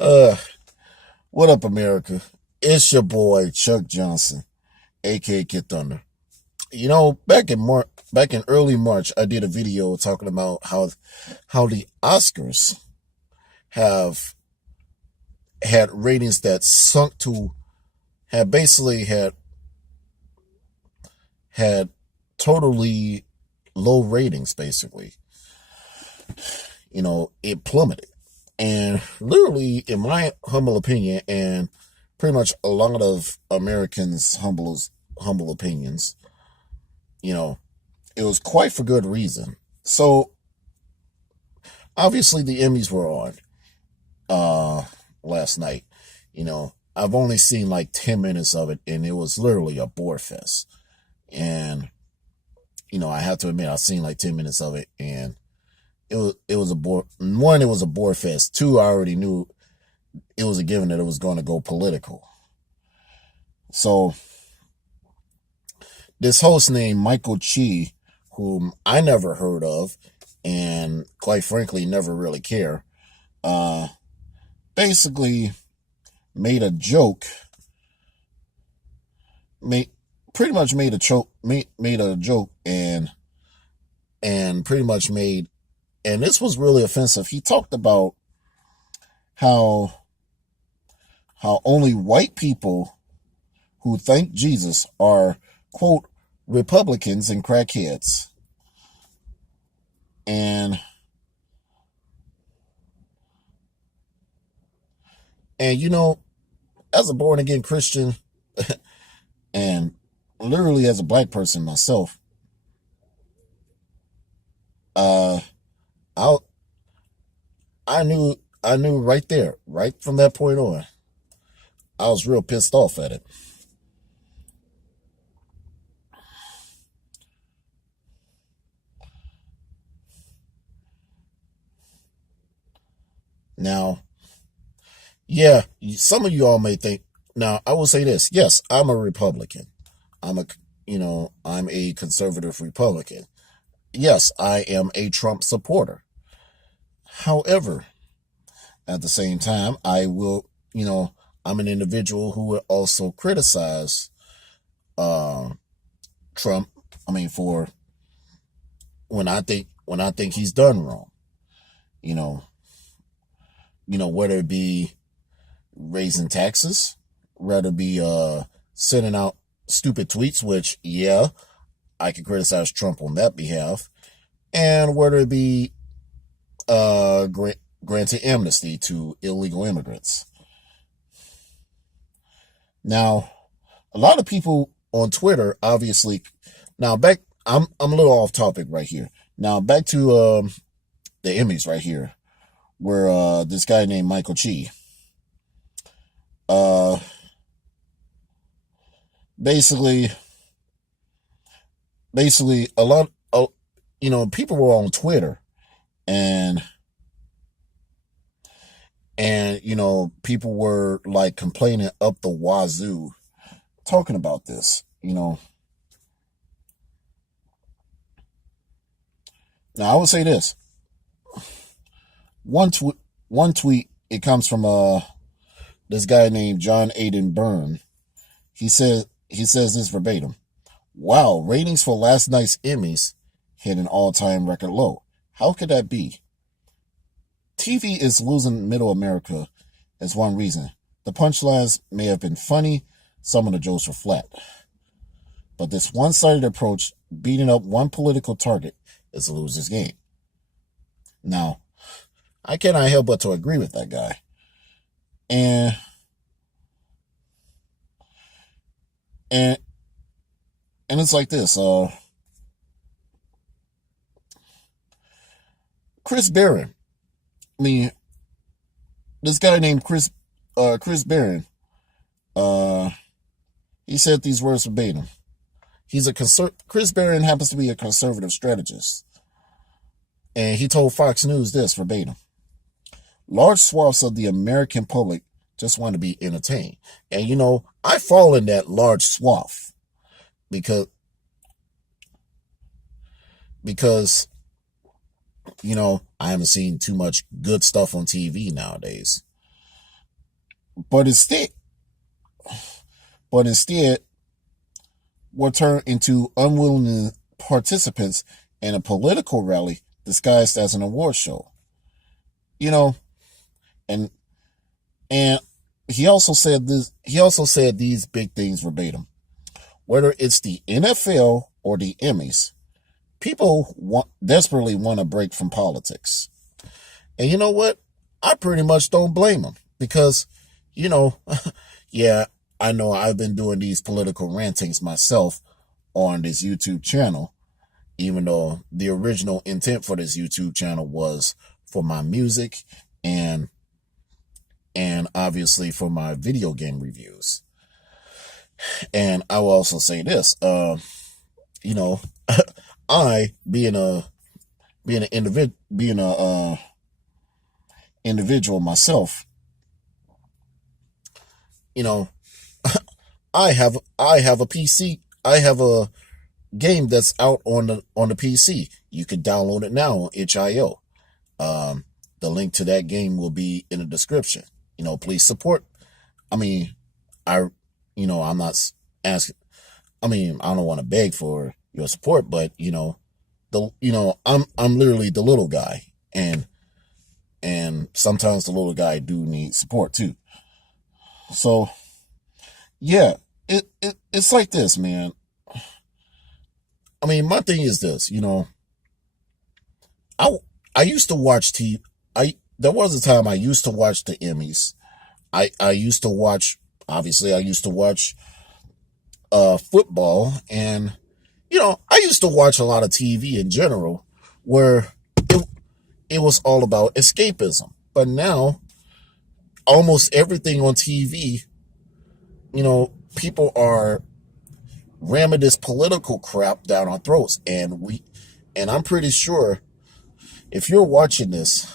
Uh, what up, America? It's your boy Chuck Johnson, a.k.a. Kid Thunder. Back in early March, I did a video talking about how the Oscars have had ratings that sunk to had basically had totally low ratings. Basically, it plummeted, and literally, in my humble opinion, and pretty much a lot of Americans' humble opinions, you know, it was quite for good reason. So obviously the Emmys were on last night. I've only seen like 10 minutes of it, and it was literally a bore fest. And I have to admit, I've seen like 10 minutes of it, and it was a bore. One, it was a bore fest. Two, I already knew it was a given that it was going to go political. So this host named Michael Chi, whom I never heard of, and quite frankly never really care, basically made a joke, made pretty much made a joke, and pretty much made, and this was really offensive. He talked about how only white people who thank Jesus are, quote, Republicans and crackheads. And as a born again Christian, and literally as a black person myself, uh I I knew right there, right from that point on, I was real pissed off at it. Now, yeah, some of you all may think. Now, I will say this: yes, I'm a Republican. I'm a I'm a conservative Republican. Yes, I am a Trump supporter. However, at the same time, I'm an individual who will also criticize uh, Trump. I mean, for when I think he's done wrong. You know, whether it be raising taxes, whether it be sending out stupid tweets, which yeah, I can criticize Trump on that behalf, and whether it be granting amnesty to illegal immigrants. Now, a lot of people on Twitter, obviously. Now back, I'm a little off topic right here. Now back to the Emmys right here, where this guy named Michael Chi, uh, basically, a lot, people were on Twitter, and people were like complaining up the wazoo, talking about this. Now I would say this: one tweet, it comes from this guy named John Aydin Byrne. He says this verbatim: "Wow, ratings for last night's Emmys hit an all-time record low. How could that be? TV is losing middle America as one reason. The punchlines may have been funny, some of the jokes were flat. But this one-sided approach, beating up one political target, is a loser's game." Now, I cannot help but to agree with that guy. And and and it's like this. Chris Barron. I mean, this guy named Chris Barron. Uh, he said these words verbatim. Chris Barron happens to be a conservative strategist, and he told Fox News this verbatim: "Large swaths of the American public just want to be entertained." And I fall in that large swath because because I haven't seen too much good stuff on TV nowadays. but instead, but instead, were turned into unwilling participants in a political rally disguised as an award show. You know, and and he also said this. He also said these big things verbatim. Whether it's the NFL or the Emmys, desperately want a break from politics. And you know what? I pretty much don't blame them because, you know, yeah, I know I've been doing these political rantings myself on this YouTube channel, even though the original intent for this YouTube channel was for my music and obviously for my video game reviews. And I will also say this, you know, I being a individual myself, you know, I have a PC. I have a game that's out on the PC. You can download it now on itch.io. The link to that game will be in the description. You know, please support. I mean, I'm not asking. I mean, I don't want to beg for your support, but I'm literally the little guy, and sometimes the little guy do need support too. So, yeah, it's like this, man. I mean, my thing is this, I used to watch TV. There was a time I used to watch the Emmys. I used to watch, obviously, football, and I used to watch a lot of TV in general, where it was all about escapism. But now, almost everything on TV, people are ramming this political crap down our throats, and I'm pretty sure if you're watching this,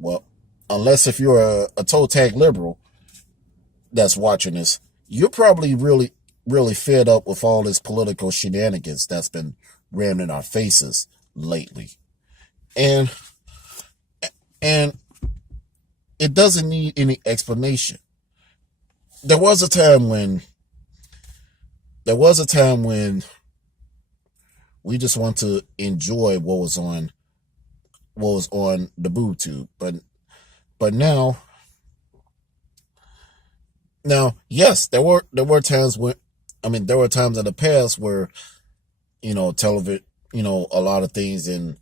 well, unless if you're a toe tag liberal that's watching this, you're probably really, really fed up with all this political shenanigans that's been rammed in our faces lately. And it doesn't need any explanation. There was a time when we just want to enjoy what was on the boob tube, but now, yes, there were times when, there were times in the past where, television, a lot of things in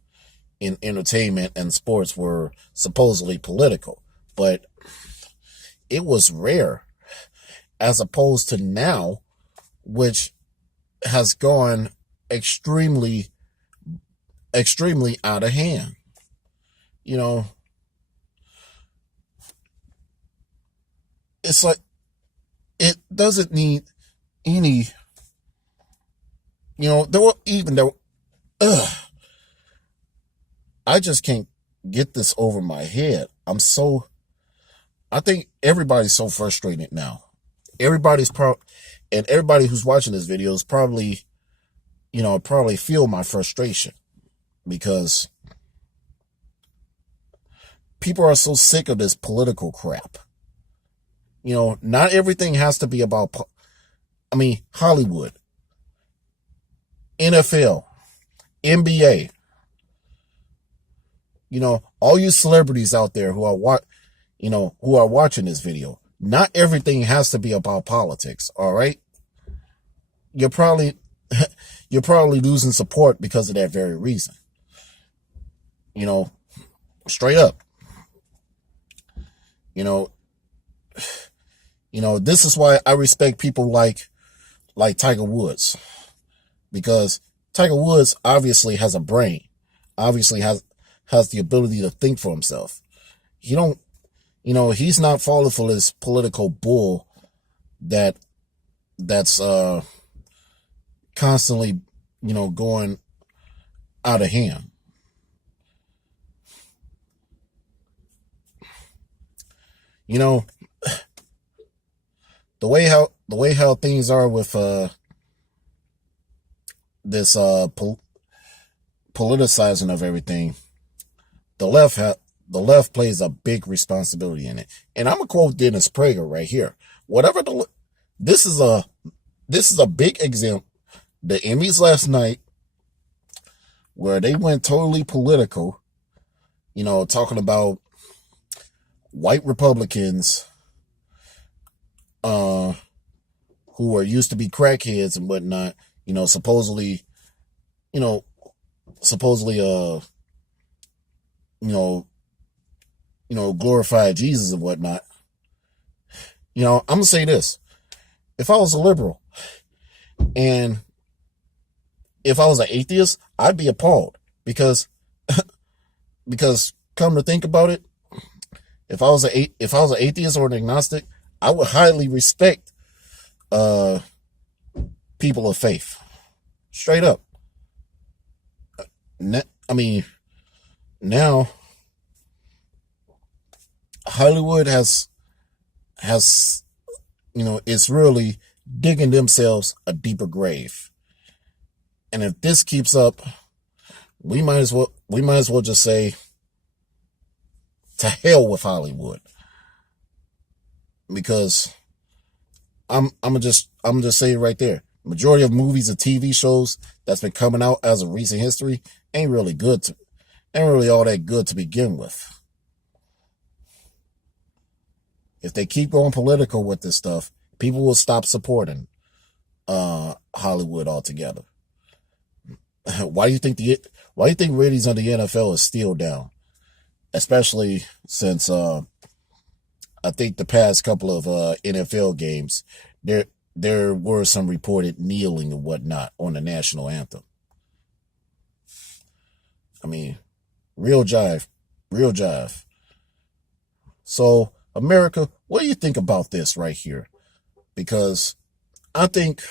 entertainment and sports were supposedly political, but it was rare, as opposed to now, which has gone extremely, extremely out of hand. It's like, it doesn't need any, I just can't get this over my head. I think everybody's so frustrated now. And everybody who's watching this video is probably feel my frustration, because people are so sick of this political crap. Not everything has to be about, Hollywood, NFL, NBA, all you celebrities out there who are watching this video. Not everything has to be about politics, all right? You're probably losing support because of that very reason. Straight up. This is why I respect people like Tiger Woods, because Tiger Woods obviously has a brain, obviously has the ability to think for himself. He's not falling for this political bull that's constantly, going out of hand. The way how things are with this politicizing of everything, the left the left plays a big responsibility in it. And I'm gonna quote Dennis Prager right here. Whatever the this is a big example. The Emmys last night, where they went totally political, talking about white Republicans who are used to be crackheads and whatnot, supposedly, you know, supposedly, glorify Jesus and whatnot. I'm gonna say this: if I was a liberal and if I was an atheist, I'd be appalled because come to think about it, if I was an atheist or an agnostic, I would highly respect people of faith, straight up. I mean, now Hollywood has it's really digging themselves a deeper grave. And if this keeps up, we might as well just say to hell with Hollywood. Because I'm just say it right there. Majority of movies and TV shows that's been coming out as of recent history ain't really all that good to begin with. If they keep going political with this stuff, people will stop supporting Hollywood altogether. Why do you think ratings on the NFL is still down? Especially since I think the past couple of NFL games, there were some reported kneeling and whatnot on the national anthem. I mean, real jive. So, America, what do you think about this right here? Because I think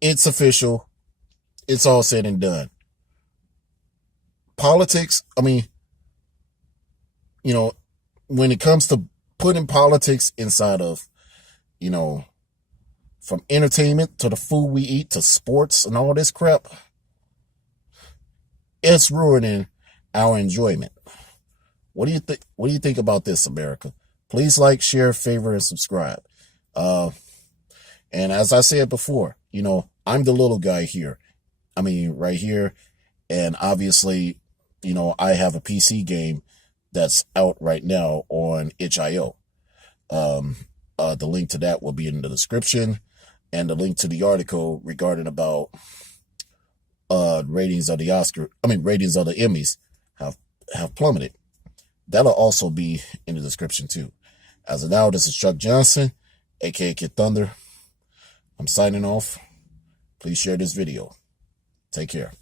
it's official. It's all said and done. Politics, I mean, when it comes to putting politics inside of, from entertainment to the food we eat to sports and all this crap, it's ruining our enjoyment. What do you think? What do you think about this, America? Please like, share, favor, and subscribe. And as I said before, I'm the little guy here. I mean, right here. And obviously, I have a PC game that's out right now on itch.io. The link to that will be in the description, and the link to the article regarding about ratings of the Emmys have plummeted. That'll also be in the description too. As of now, this is Chuck Johnson, a.k.a. Kid Thunder. I'm signing off. Please share this video. Take care.